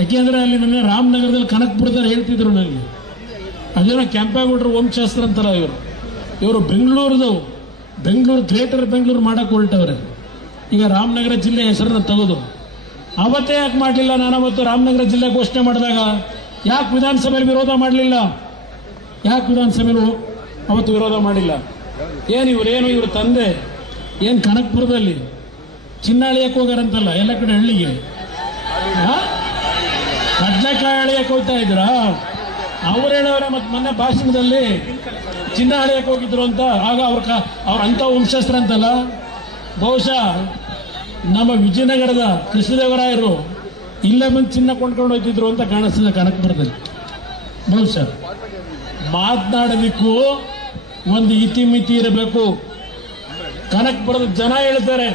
ಯಾಕೆಂದ್ರೆ ಅಲ್ಲಿ ನನ್ನ ರಾಮನಗರದಲ್ಲಿ ಕನಕಪುರದಲ್ಲಿ ಹೇಳ್ತಿದ್ರು ನನಗೆ, ಅದೇನೋ ಕೆಂಪೇಗೌಡರು ವಂಶಾಸ್ತ್ರ ಅಂತಾರ ಇವರು ಬೆಂಗಳೂರು ಗ್ರೇಟರ್ ಬೆಂಗಳೂರು ಮಾಡಕ್ ಹೊರಟವ್ರೆ. ಈಗ ರಾಮನಗರ ಜಿಲ್ಲೆ ಹೆಸರನ್ನ ತೆಗೆದು ಅವತ್ತೇ ಯಾಕೆ ಮಾಡಲಿಲ್ಲ? ನಾನು ಅವತ್ತು ರಾಮನಗರ ಜಿಲ್ಲೆ ಘೋಷಣೆ ಮಾಡಿದಾಗ ಯಾಕೆ ವಿಧಾನಸಭೆಯಲ್ಲಿ ವಿರೋಧ ಮಾಡಲಿಲ್ಲ? ಯಾಕೆ ವಿಧಾನಸಭೆಯಲ್ಲಿ ಅವತ್ತು ವಿರೋಧ ಮಾಡಿಲ್ಲ? ಇವ್ರ ತಂದೆ ಏನ್ ಕನಕಪುರದಲ್ಲಿ ಚಿನ್ನಾಳಿಯಕ್ಕೆ ಹೋಗಾರಂತಲ್ಲ, ಎಲ್ಲ ಕಡೆ ಹಳ್ಳಿಗೆ ಕಡ್ಲೆಕಾಯಿ ಅಳಿಯಕ್ಕೆ ಹೋಗ್ತಾ ಇದ್ರ? ಅವ್ರು ಹೇಳವ್ರೆ ಮತ್ತೆ ಮೊನ್ನೆ ಭಾಷಣದಲ್ಲಿ ಚಿನ್ನ ಅಳಿಯಕ್ಕೆ ಹೋಗಿದ್ರು ಅಂತ. ಆಗ ಅವ್ರ ಅಂತ ವಂಶಸ್ತ್ರ ಅಂತಲ್ಲ. ಬಹುಶಃ ನಮ್ಮ ವಿಜಯನಗರದ ಕೃಷ್ಣದೇವರಾಯರು ಇಲ್ಲೇ ಬಂದು ಚಿನ್ನ ಕೊಂಡ್ಕೊಂಡು ಹೋಗ್ತಿದ್ರು ಅಂತ ಕಾಣಿಸ್ತದೆ ಕನಕಪುರದಲ್ಲಿ. ಬಹುಶಃ ಮಾತನಾಡೋದಕ್ಕೂ ಒಂದು ಇತಿಮಿತಿ ಇರಬೇಕು. ಕನಕಪುರದ ಜನ ಹೇಳ್ತಾರೆ,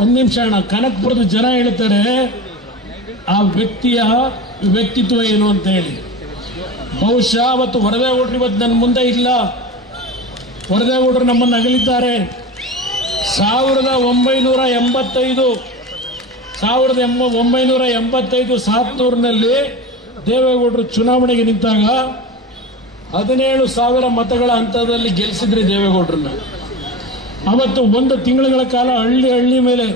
ಒಂದ್ ನಿಮಿಷ ಅಣ್ಣ, ಕನಕಪುರದ ಜನ ಹೇಳ್ತಾರೆ ಆ ವ್ಯಕ್ತಿಯ ವ್ಯಕ್ತಿತ್ವ ಏನು ಅಂತ ಹೇಳಿ. ಬಹುಶಃ ಅವತ್ತು ವರದೇಗೌಡರು ಇವತ್ತು ನನ್ನ ಮುಂದೆ ಇಲ್ಲ. ವರದೇಗೌಡರು ನಮ್ಮನ್ನು ಅಗಲಿದ್ದಾರೆ. 1985 ಸಾತ್ನೂರಿನಲ್ಲಿ ದೇವೇಗೌಡರು ಚುನಾವಣೆಗೆ ನಿಂತಾಗ 17,000 ಮತಗಳ ಹಂತದಲ್ಲಿ ಗೆಲ್ಲಿಸಿದ್ರಿ ದೇವೇಗೌಡರನ್ನ. ಅವತ್ತು ಒಂದು ತಿಂಗಳುಗಳ ಕಾಲ ಹಳ್ಳಿ ಮೇಲೆ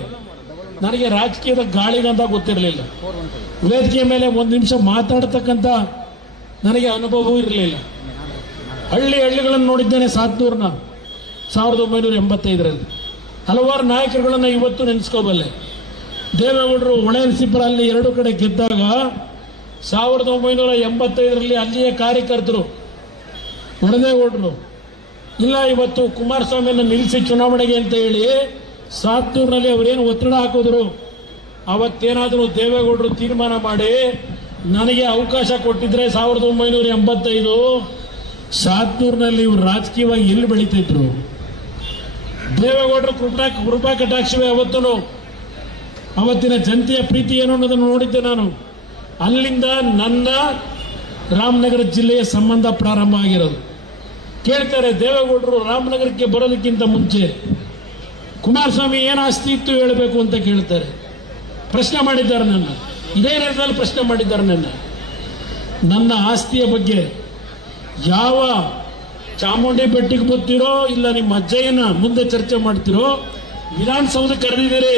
ನನಗೆ ರಾಜಕೀಯದ ಗಾಳಿಗಂತ ಗೊತ್ತಿರಲಿಲ್ಲ. ವೇದಿಕೆ ಮೇಲೆ ಒಂದು ನಿಮಿಷ ಮಾತಾಡತಕ್ಕಂಥ ನನಗೆ ಅನುಭವವೂ ಇರಲಿಲ್ಲ. ಹಳ್ಳಿಗಳನ್ನು ನೋಡಿದ್ದೇನೆ ಸಾತ್ನೂರ್ನ 1985ರಲ್ಲಿ. ಹಲವಾರು ನಾಯಕರುಗಳನ್ನು ಇವತ್ತು ನೆನೆಸ್ಕೋಬಲ್ಲೆ. ದೇವೇಗೌಡರು ಹೊಳೆನರಸೀಪುರಲ್ಲಿ 2 ಕಡೆ ಗೆದ್ದಾಗ 1985ರಲ್ಲಿ ಅಲ್ಲಿಯ ಕಾರ್ಯಕರ್ತರು ವರದೇಗೌಡರು ಇಲ್ಲ ಇವತ್ತು ಕುಮಾರಸ್ವಾಮಿಯನ್ನು ನಿಲ್ಲಿಸಿ ಚುನಾವಣೆಗೆ ಅಂತ ಹೇಳಿ ಸಾತ್ನೂರಿನಲ್ಲಿ ಅವರೇನು ಒತ್ತಡ ಹಾಕಿದ್ರು. ಅವತ್ತೇನಾದರೂ ದೇವೇಗೌಡರು ತೀರ್ಮಾನ ಮಾಡಿ ನನಗೆ ಅವಕಾಶ ಕೊಟ್ಟಿದ್ರೆ 1985 ಸಾತ್ನೂರಿನಲ್ಲಿ ಇವರು ರಾಜಕೀಯವಾಗಿ ಎಲ್ಲಿ ಬೆಳೀತಿದ್ರು? ದೇವೇಗೌಡರು ಕೃಪಾ ಕಟಾಕ್ಷವೇ ಅವತ್ತಿನ ಜನತೆಯ ಪ್ರೀತಿ ಏನು ಅನ್ನೋದನ್ನು ನೋಡಿದ್ದೆ ನಾನು. ಅಲ್ಲಿಂದ ನನ್ನ ರಾಮನಗರ ಜಿಲ್ಲೆಯ ಸಂಬಂಧ ಪ್ರಾರಂಭ ಆಗಿರೋದು. ಕೇಳ್ತಾರೆ ದೇವೇಗೌಡರು ರಾಮನಗರಕ್ಕೆ ಬರೋದಕ್ಕಿಂತ ಮುಂಚೆ ಕುಮಾರಸ್ವಾಮಿ ಏನು ಆಸ್ತಿ ಇತ್ತು ಹೇಳಬೇಕು ಅಂತ ಕೇಳ್ತಾರೆ. ಪ್ರಶ್ನೆ ಮಾಡಿದ್ದಾರೆ ನನ್ನ, ಇದೇ ನೆಲದಲ್ಲಿ ಪ್ರಶ್ನೆ ಮಾಡಿದ್ದಾರೆ ನನ್ನ ಆಸ್ತಿಯ ಬಗ್ಗೆ. ಯಾವ ಚಾಮುಂಡಿ ಬೆಟ್ಟಿಗೆ ಬರ್ತೀರೋ ಇಲ್ಲ ನಿಮ್ಮ ಅಜ್ಜಯ್ಯನ ಮುಂದೆ ಚರ್ಚೆ ಮಾಡ್ತಿರೋ? ವಿಧಾನಸೌಧಕ್ಕೆ ಕರೆದಿದ್ದೀರಿ,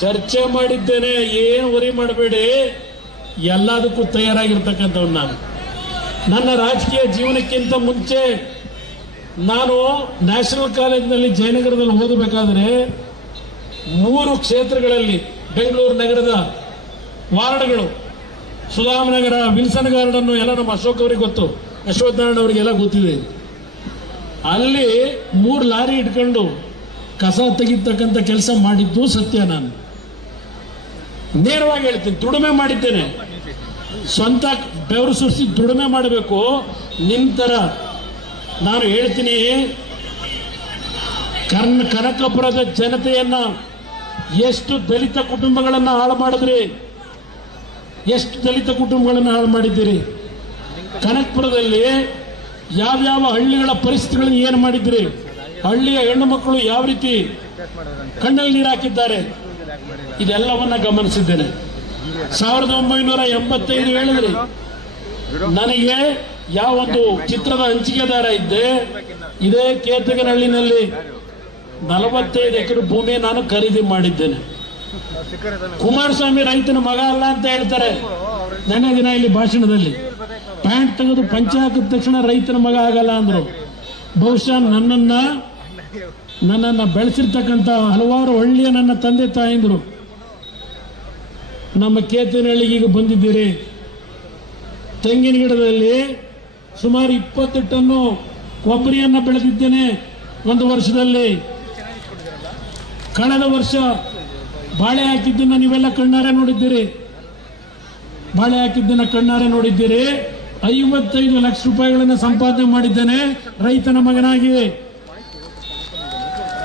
ಚರ್ಚೆ ಮಾಡಿದ್ದೇನೆ. ಏನು ವರಿ ಮಾಡಬೇಡಿ, ಎಲ್ಲದಕ್ಕೂ ತಯಾರಾಗಿರ್ತಕ್ಕಂಥವ್ನು ನಾನು. ನನ್ನ ರಾಜಕೀಯ ಜೀವನಕ್ಕಿಂತ ಮುಂಚೆ ನಾನು ನ್ಯಾಷನಲ್ ಕಾಲೇಜಿನಲ್ಲಿ ಜಯನಗರದಲ್ಲಿ ಓದಬೇಕಾದ್ರೆ 3 ಕ್ಷೇತ್ರಗಳಲ್ಲಿ ಬೆಂಗಳೂರು ನಗರದ ವಾರ್ಡ್ಗಳು, ಸುಧಾಮನಗರ, ವಿಲ್ಸನ್ ಗಾರ್ಡನ್ ಎಲ್ಲ ನಮ್ಮ ಅಶೋಕ್ ಅವರಿಗೆ ಗೊತ್ತು, ಅಶ್ವತ್ಥನಾರಾಯಣ ಅವರಿಗೆಲ್ಲ ಗೊತ್ತಿದೆ. ಅಲ್ಲಿ 3 ಲಾರಿ ಇಟ್ಕೊಂಡು ಕಸ ತೆಗಿತಕ್ಕಂಥ ಕೆಲಸ ಮಾಡಿದ್ದು ಸತ್ಯ. ನಾನು ನೇರವಾಗಿ ಹೇಳ್ತೀನಿ, ದುಡಿಮೆ ಮಾಡಿದ್ದೇನೆ. ಸ್ವಂತ ಬೆವರು ಸುರಿಸಿ ದುಡಿಮೆ ಮಾಡಬೇಕು. ನಿಂತರ ನಾನು ಹೇಳ್ತೀನಿ, ಕನಕಪುರದ ಜನತೆಯನ್ನ ಎಷ್ಟು ದಲಿತ ಕುಟುಂಬಗಳನ್ನ ಹಾಳು ಮಾಡಿದ್ರಿ, ಎಷ್ಟು ದಲಿತ ಕುಟುಂಬಗಳನ್ನು ಹಾಳು ಮಾಡಿದ್ದೀರಿ. ಕನಕಪುರದಲ್ಲಿ ಯಾವ್ಯಾವ ಹಳ್ಳಿಗಳ ಪರಿಸ್ಥಿತಿಗಳನ್ನು ಏನು ಮಾಡಿದ್ರಿ, ಹಳ್ಳಿಯ ಹೆಣ್ಣು ಮಕ್ಕಳು ಯಾವ ರೀತಿ ಕಣ್ಣಲ್ಲಿ ನೀರು ಹಾಕಿದ್ದಾರೆ, ಇದೆಲ್ಲವನ್ನ ಗಮನಿಸಿದ್ದೇನೆ. 1985 ಹೇಳಿದ್ರಿ, ನನಗೆ ಯಾವೊಂದು ಚಿತ್ರದ ಹಂಚಿಕೆದಾರ ಇದ್ದೆ, ಇದೇ ಕೇತಗನಹಳ್ಳಿನಲ್ಲಿ 45 ಎಕರೆ ಭೂಮಿ ನಾನು ಖರೀದಿ ಮಾಡಿದ್ದೇನೆ. ಕುಮಾರಸ್ವಾಮಿ ರೈತನ ಮಗ ಅಲ್ಲ ಅಂತ ಹೇಳ್ತಾರೆ. ನೆನ್ನೆ ದಿನ ಇಲ್ಲಿ ಭಾಷಣದಲ್ಲಿ ಪ್ಯಾಂಟ್ ತೆಗೆದು ಪಂಚೆ ಹಾಕಿದ ತಕ್ಷಣ ರೈತನ ಮಗ ಆಗಲ್ಲ ಅಂದ್ರು. ಬಹುಶಃ ನನ್ನನ್ನ ಬೆಳೆಸಿರ್ತಕ್ಕಂಥ ಹಲವಾರು ಹಳ್ಳಿಯ ನನ್ನ ತಂದೆ ತಾಯಿಂದರು ನಮ್ಮ ಕೇತನಹಳ್ಳಿಗೆ ಈಗ ಬಂದಿದ್ದೀರಿ. ತೆಂಗಿನ ಗಿಡದಲ್ಲಿ ಸುಮಾರು 20 ಟನ್ನು ಕೊಬ್ಬರಿಯನ್ನ ಬೆಳೆದಿದ್ದೇನೆ ಒಂದು ವರ್ಷದಲ್ಲಿ. ಕಳೆದ ವರ್ಷ ಬಾಳೆ ಹಾಕಿದ್ದನ್ನ ನೀವೆಲ್ಲ ಕಣ್ಣಾರೆ ನೋಡಿದ್ದೀರಿ. 55 ಲಕ್ಷ ರೂಪಾಯಿಗಳನ್ನು ಸಂಪಾದನೆ ಮಾಡಿದ್ದೇನೆ ರೈತನ ಮಗನಾಗಿ.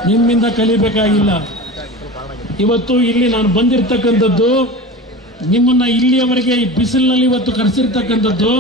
ನಿಮ್ಮಿಂದ ಕಲಿಬೇಕಾಗಿಲ್ಲ. ಇವತ್ತು ಇಲ್ಲಿ ನಾನು ಬಂದಿರತಕ್ಕಂಥದ್ದು, ನಿಮ್ಮನ್ನ ಇಲ್ಲಿಯವರೆಗೆ ಈ ಬಿಸಿಲಿನಲ್ಲಿ ಇವತ್ತು ಕರೆಸಿರ್ತಕ್ಕಂಥದ್ದು